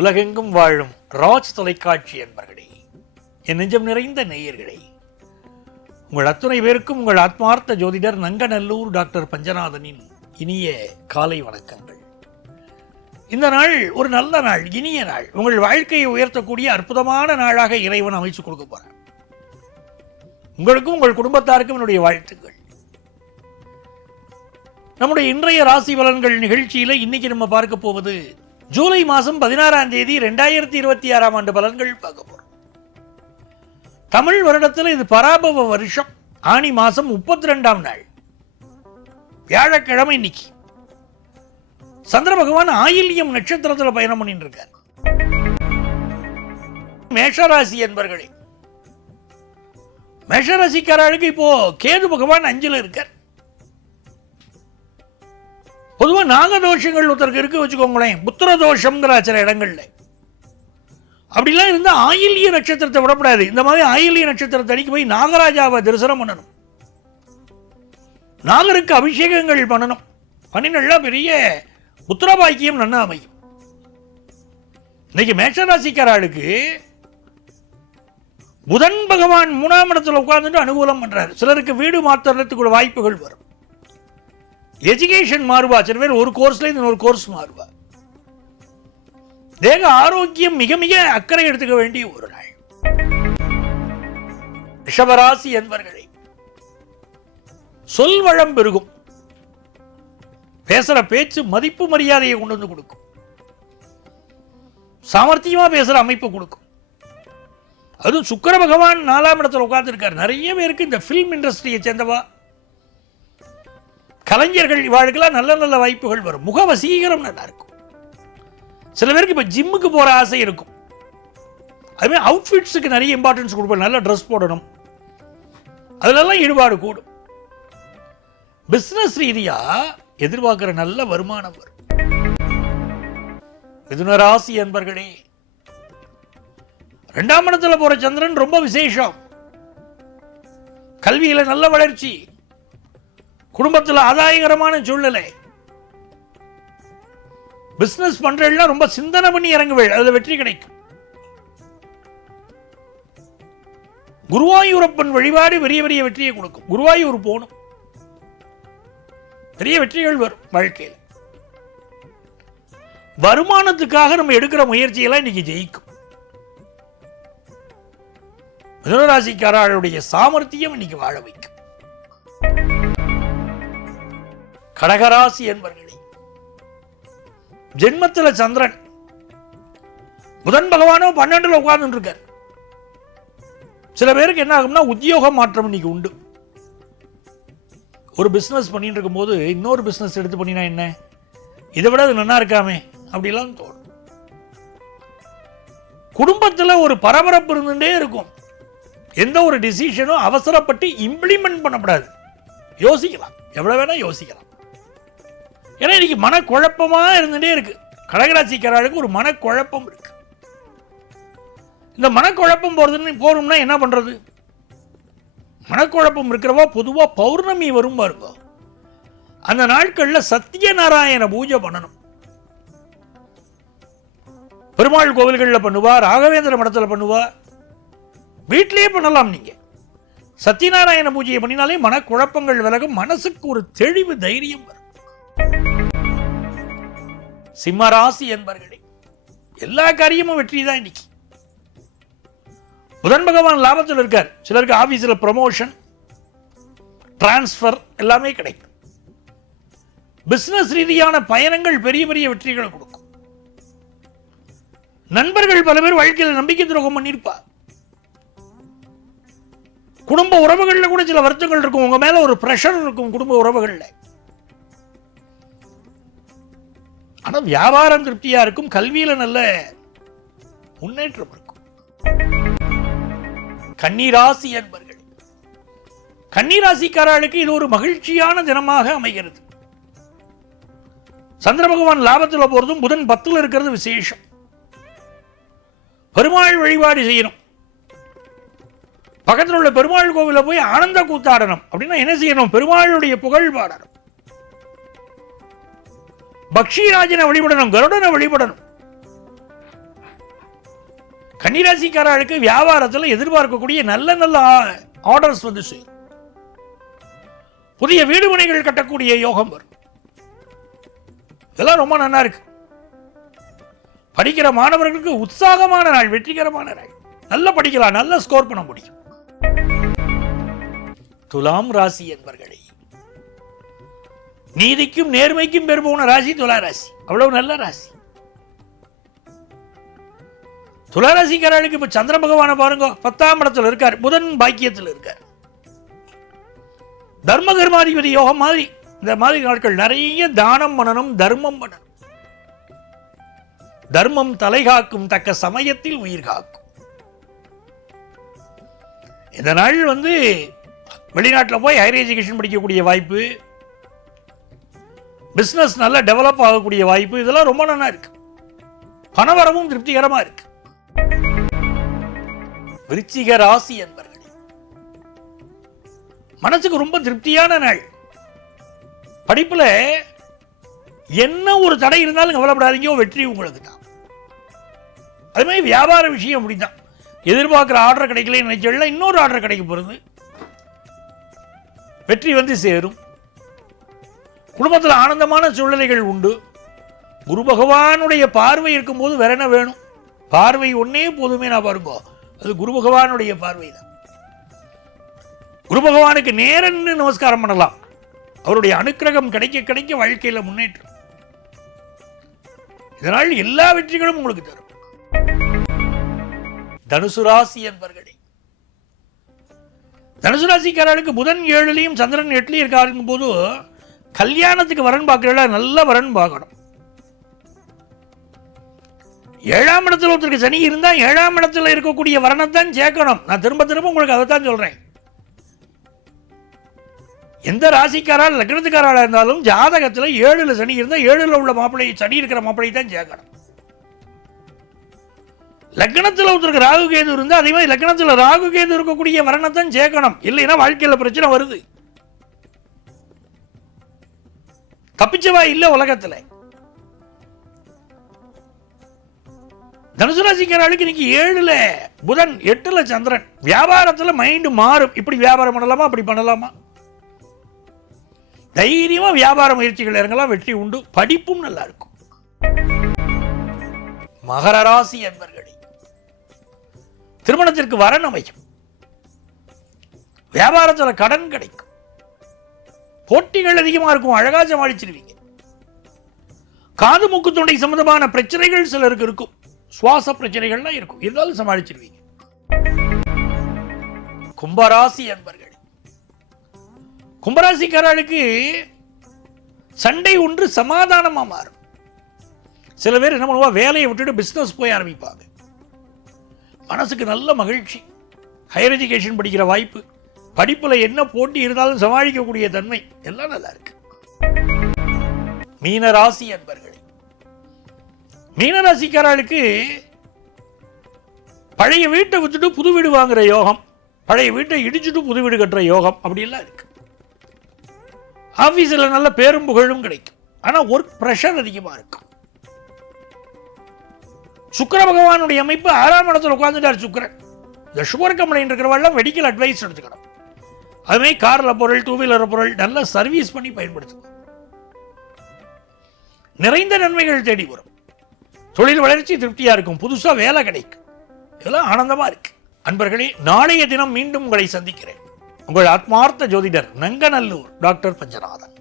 உலகெங்கும் வாழும் ராஜ் தொலைக்காட்சி என்பர்களே, என் நெஞ்சம் நிறைந்த நேயர்களே, உங்கள் அத்துணை பேருக்கும் உங்கள் ஆத்மார்த்த ஜோதிடர் நங்கநல்லூர் டாக்டர் பஞ்சநாதனின் இனிய காலை வணக்கங்கள். இந்த நாள் ஒரு நல்ல நாள், இனிய நாள், உங்கள் வாழ்க்கையை உயர்த்தக்கூடிய அற்புதமான நாளாக இறைவன் அமைச்சு கொடுக்க போறார். உங்களுக்கும் உங்கள் குடும்பத்தாருக்கும் என்னுடைய வாழ்த்துக்கள். நம்முடைய இன்றைய ராசி பலன்கள் நிகழ்ச்சியில இன்னைக்கு நம்ம பார்க்க போவது ஜூலை மாதம் 16ஆம் தேதி 2026ஆம் ஆண்டு பலன்கள் பார்க்க போறோம். தமிழ் வருடத்தில் இது பராபவ வருஷம், ஆனி மாதம் 32ஆம் நாள், வியாழக்கிழமை. இன்னைக்கு சந்திர பகவான் ஆயில்யம் நட்சத்திரத்தில் பயணம் பண்ணிட்டு இருக்கார். மேஷராசி என்பர்களே, மேஷராசிக்காரர்களுக்கு இப்போ கேது பகவான் 5ல் இருக்கார். பொதுவாக நாகதோஷங்கள் ஒருத்தருக்கு இருக்கு வச்சுக்கோங்களேன், புத்திர தோஷம்ங்கிற சில இடங்கள்ல அப்படிலாம் இருந்தால் ஆயில்ய நட்சத்திரத்தை விடப்படாது. இந்த மாதிரி ஆயில்ய நட்சத்திரத்தை அன்னைக்கு போய் நாகராஜாவை தரிசனம் பண்ணணும், நாகருக்கு அபிஷேகங்கள் பண்ணணும். பண்ணினா பெரிய புத்திர பாக்கியம் நன்னா அமையும். இன்னைக்கு மேஷராசிக்காரர்களுக்கு புதன் பகவான் 3ஆம் இடத்துல உட்கார்ந்துட்டு அனுகூலம் பண்றாரு. சிலருக்கு வீடு மாற்றுறதுக்கு வாய்ப்புகள் வரும். எஜுகேஷன் மாறுவா, சில பேர் ஒரு கோர்ஸ்ல இன்னொரு கோர்ஸ் மாறுவா. தேக ஆரோக்கியம் மிக மிக அக்கறை எடுத்துக்க வேண்டிய ஒரு நாள். ரிஷபராசி என்பர்களே, சொல் வளம் பெருகும். பேசுற பேச்சு மதிப்பு மரியாதையை கொண்டு வந்து கொடுக்கும். சாமர்த்தியமா பேசுற அமைப்பு கொடுக்கும். அதுவும் சுக்கிர பகவான் 4ஆம் இடத்துல உட்கார்ந்து இருக்கார். நிறைய பேருக்கு இந்த பிலிம் இண்டஸ்ட்ரியை சேர்ந்தவா கலைஞர்கள் இவாளுக்கெல்லாம் நல்ல நல்ல வாய்ப்புகள் வரும். முக வசீகரம் நல்லா இருக்கும். சில பேருக்கு இப்போ ஜிம்முக்கு போற ஆசை இருக்கும். அதுமாதிரி அவுட்ஃபிட்ஸுக்கு நிறைய இம்பார்ட்டன்ஸ் கொடுப்போம். நல்ல ட்ரெஸ் போடணும், அதுலெல்லாம் ஈடுபாடு கூடும். பிசினஸ் ரீதியா எதிர்பார்க்கிற நல்ல வருமானம் வரும். மிதுன ராசி என்பர்களே, 2ஆம் இடத்துல போற சந்திரன் ரொம்ப விசேஷம். கல்வியில நல்ல வளர்ச்சி, குடும்பத்தில் ஆதாயகரமான சூழ்நிலை. பிசினஸ் பண்றதுலாம் ரொம்ப சிந்தனை பண்ணி இறங்குவேள், அதுல வெற்றி கிடைக்கும். குருவாயூரப்பன் வழிபாடு பெரிய பெரிய வெற்றியை கொடுக்கும். குருவாயூர் போகணும், பெரிய வெற்றிகள் வரும் வாழ்க்கையில். வருமானத்துக்காக நம்ம எடுக்கிற முயற்சியெல்லாம் இன்னைக்கு ஜெயிக்கும். மிதுனராசிக்காரர்களுடைய சாமர்த்தியம் இன்னைக்கு வாழ வைக்கும். கடகராசி என்பர்களே, ஜென்மத்தில் சந்திரன், புதன் பகவானோ 12ல் உட்கார்ந்து இருக்கார். சில பேருக்கு என்ன ஆகும்னா உத்தியோக மாற்றம் இன்னைக்கு உண்டு. ஒரு பிசினஸ் பண்ணிட்டு இருக்கும் போது இன்னொரு பிசினஸ் எடுத்து பண்ணினா என்ன, இதை விட அது நல்லா இருக்காமே அப்படிலாம் தோணும். குடும்பத்தில் ஒரு பரபரப்பு இருந்துட்டே இருக்கும். எந்த ஒரு டிசிஷனும் அவசரப்பட்டு இம்ப்ளிமெண்ட் பண்ணக்கூடாது. யோசிக்கலாம், எவ்வளவு வேணா யோசிக்கலாம். ஏன்னா இன்னைக்கு மனக்குழப்பமா இருந்துட்டே இருக்கு. கடகராசிக்காரர்களுக்கு ஒரு மனக்குழப்பம் இருக்கு. இந்த மனக்குழப்பம் போறோம்னா என்ன பண்றது? மனக்குழப்பம் இருக்கிறவா பொதுவா பௌர்ணமி வரும் பாருங்க, அந்த நாட்கள்ல சத்யநாராயண பூஜை பண்ணணும். பெருமாள் கோவில்களில் பண்ணுவா, ராகவேந்திர மடத்துல பண்ணுவா, வீட்டிலேயே பண்ணலாம். நீங்க சத்யநாராயண பூஜையை பண்ணினாலே மனக்குழப்பங்கள் விலகும், மனசுக்கு ஒரு தெளிவு தைரியம் வரும். சிம்மராசி என்பர்களே, எல்லா காரியமும் வெற்றி தான் இன்னைக்கு. புதன் பகவான் லாபத்தில் இருக்கார். சிலருக்கு ஆபீஸ்ல ப்ரமோஷன், டிரான்ஸ்பர் எல்லாமே கிடைக்கும். பிசினஸ் ரீதியான பயணங்கள் பெரிய பெரிய வெற்றிகளை கொடுக்கும். நண்பர்கள் பல பேர் வாழ்க்கையில் நம்பிக்கை துரோகம் பண்ணியிருப்பா. குடும்ப உறவுகள்ல கூட சில வருத்தங்கள் இருக்கும். உங்க மேல ஒரு பிரஷர் இருக்கும் குடும்ப உறவுகள்ல. ஆனா வியாபாரம் திருப்தியா இருக்கும். கல்வியில நல்ல முன்னேற்றம் இருக்கும். கன்னிராசி என்பர்கள், கன்னிராசிக்காரர்களுக்கு இது ஒரு மகிழ்ச்சியான தினமாக அமைகிறது. சந்திர பகவான் லாபத்தில் போறதும் புதன் 10ல் இருக்கிறது விசேஷம். பெருமாள் வழிபாடு செய்யணும். பக்கத்தில் உள்ள பெருமாள் கோவில போய் ஆனந்த கூத்தாடணும். அப்படின்னா என்ன செய்யணும்? பெருமாளுடைய புகழ் பாடணும். பக்ஷிராஜனை வழிபடணும், கருடனை வழிபடணும். கன்னிராசிக்காரர்களுக்கு வியாபாரத்தில் எதிர்பார்க்கக்கூடிய நல்ல நல்ல ஆர்டர்ஸ் வந்து சேரும். புதிய வீடு மனைகள் கட்டக்கூடிய யோகம் வரும். இதெல்லாம் ரொம்ப நல்லா இருக்கு. படிக்கிற மாணவர்களுக்கு உற்சாகமான நாள், வெற்றிகரமான நாள். நல்லா படிக்கலாம், நல்ல ஸ்கோர் பண்ண முடியும். துலாம் ராசி என்பர்களே, நீதிக்கும் நேர்மைக்கும் பேர் போன ராசி துலா ராசி. அவ்வளவு நல்ல ராசி. துலா ராசிக்காரர்களுக்கு இப்ப சந்திர பகவான பாருங்க, 10ஆம் இடத்துல இருக்கார், புதன் பாக்கியத்தில் இருக்கார். தர்ம கர்மாதிபதி யோகம் மாதிரி இந்த மாதிரி நாட்கள் நிறைய தானம் பண்ணணும், தர்மம் பண்ணணும். தர்மம் தலை காக்கும், தக்க சமயத்தில் உயிர் காக்கும். இந்த நாள் வந்து வெளிநாட்டில் போய் ஹையர் எஜுகேஷன் படிக்கக்கூடிய வாய்ப்பு, பிசினஸ் நல்லா டெவலப் ஆகக்கூடிய வாய்ப்பு, இதெல்லாம் ரொம்ப நல்லா இருக்கு. பணவரவும் திருப்திகரமா இருக்கு. விருச்சிக ராசி என்பர்களே, மனசுக்கு ரொம்ப திருப்தியான நாள். படிப்புல என்ன ஒரு தடை இருந்தாலும் கவலைப்படாதீங்க, வெற்றி உங்களுக்கு தான். அது மாதிரி வியாபார விஷயம் அப்படிதான். எதிர்பார்க்கிற ஆர்டர் கிடைக்கல நினைச்சல, இன்னொரு ஆர்டர் கிடைக்க போறது, வெற்றி வந்து சேரும். குடும்பத்தில் ஆனந்தமான சூழ்நிலைகள் உண்டு. குரு பகவானுடைய பார்வை இருக்கும்போது வேற என்ன வேணும்? பார்வை ஒன்னே போதுமே. நான் பாருங்க, அது குரு பகவானுடைய பார்வை தான். குரு பகவானுக்கு நேரன்னு நமஸ்காரம் பண்ணலாம். அவருடைய அனுக்கிரகம் கிடைக்க கிடைக்க வாழ்க்கையில் முன்னேற்றம். இதனால் எல்லா வெற்றிகளும் உங்களுக்கு தரும். தனுசு ராசி என்பர்களே, தனுசு ராசிக்காரர்களுக்கு புதன் 7லையும் சந்திரன் 8லையும் இருக்காருக்கும் போது கல்யாணத்துக்கு வரன் பார்க்கறல, நல்ல வரன் பார்க்கணும். 7ஆம் இடத்துல ஒருத்தருக்கு சனி இருந்தா 7ஆம் இடத்துல இருக்கக்கூடிய வரனைத்தான் சேர்க்கணும். நான் திரும்ப திரும்ப உங்களுக்கு அதைத்தான் சொல்றேன். எந்த ராசிக்காரால் லக்னத்துக்காரால் இருந்தாலும் ஜாதகத்தில் 7ல் சனி இருந்தால் 7ல் உள்ள மாப்பிள்ளை, சனி இருக்கிற மாப்பிள்ளை தான் சேர்க்கணும். லக்னத்தில் ஒருத்தருக்கு ராகு கேது இருந்தால் அதே மாதிரி லக்னத்தில் ராகு கேது இருக்கக்கூடிய வரனைத்தான் சேர்க்கணும். இல்லைன்னா வாழ்க்கையில் பிரச்சனை வருது. தப்பிச்சவா இல்லை உலகத்தில். தனுசு ராசிக்காரர்களுக்கு இன்னைக்கு 7ல் புதன் 8ல் சந்திரன். வியாபாரத்தில் மைண்டு மாறும். இப்படி வியாபாரம் பண்ணலாமா, அப்படி பண்ணலாமா, தைரியமா வியாபார முயற்சிகள் இறங்கலாம், வெற்றி உண்டு. படிப்பும் நல்லா இருக்கும். மகர ராசி என்பர்களே, திருமணத்திற்கு வரன் அமையும். வியாபாரத்தில் கடன் கிடைக்கும். போட்டிகள் அதிகமா இருக்கும், அழகா சமாளிச்சிருவீங்க. காது மூக்கு தொண்டை சம்பந்தமான பிரச்சனைகள் சிலருக்கு இருக்கும், சுவாச பிரச்சனைகள்லாம் இருக்கும், இருந்தாலும் சமாளிச்சிருவீங்க. கும்பராசி என்பர்களே, கும்பராசிக்காரர்களுக்கு சண்டை ஒன்று சமாதானமா மாறும். சில பேர் என்ன பண்ணுவா, வேலையை விட்டுட்டு பிசினஸ் போய் ஆரம்பிப்பாங்க. மனசுக்கு நல்ல மகிழ்ச்சி. ஹையர் எஜுகேஷன் படிக்கிற வாய்ப்பு, படிப்புல என்ன போட்டி இருந்தாலும் சமாளிக்கக்கூடிய தன்மை எல்லாம் நல்லா இருக்கு. மீனராசி என்பர்களே, மீனராசிக்காரர்களுக்கு பழைய வீட்டை விட்டுட்டு புது வீடு வாங்குற யோகம், பழைய வீட்டை இடிச்சுட்டு புது வீடு கட்டுற யோகம் அப்படிலாம் இருக்கு. ஆபீஸில் நல்ல பேரும் புகழும் கிடைக்கும். ஆனால் ஒர்க் ப்ரெஷர் அதிகமாக இருக்கும். சுக்கிர பகவானுடைய அமைப்பு 6ஆம் இடத்துல உட்கார்ந்துட்டார் சுக்கிரன். இந்த சுகர் கம்பெனி இருக்கிறவெல்லாம் மெடிக்கல் அட்வைஸ் எடுத்துக்கணும். அதுமாதிரி காரில் பொருள், 2 வீலர் பொருள் நல்லா சர்வீஸ் பண்ணி பயன்படுத்தணும். நிறைந்த நன்மைகள் தேடி வரும். தொழில் வளர்ச்சி திருப்தியா இருக்கும். புதுசா வேலை கிடைக்கும். இதெல்லாம் ஆனந்தமா இருக்கு. அன்பர்களே, நாளைய தினம் மீண்டும் உங்களை சந்திக்கிறேன். உங்கள் ஆத்மார்த்த ஜோதிடர் நங்கநல்லூர் டாக்டர் பஞ்சநாதன்.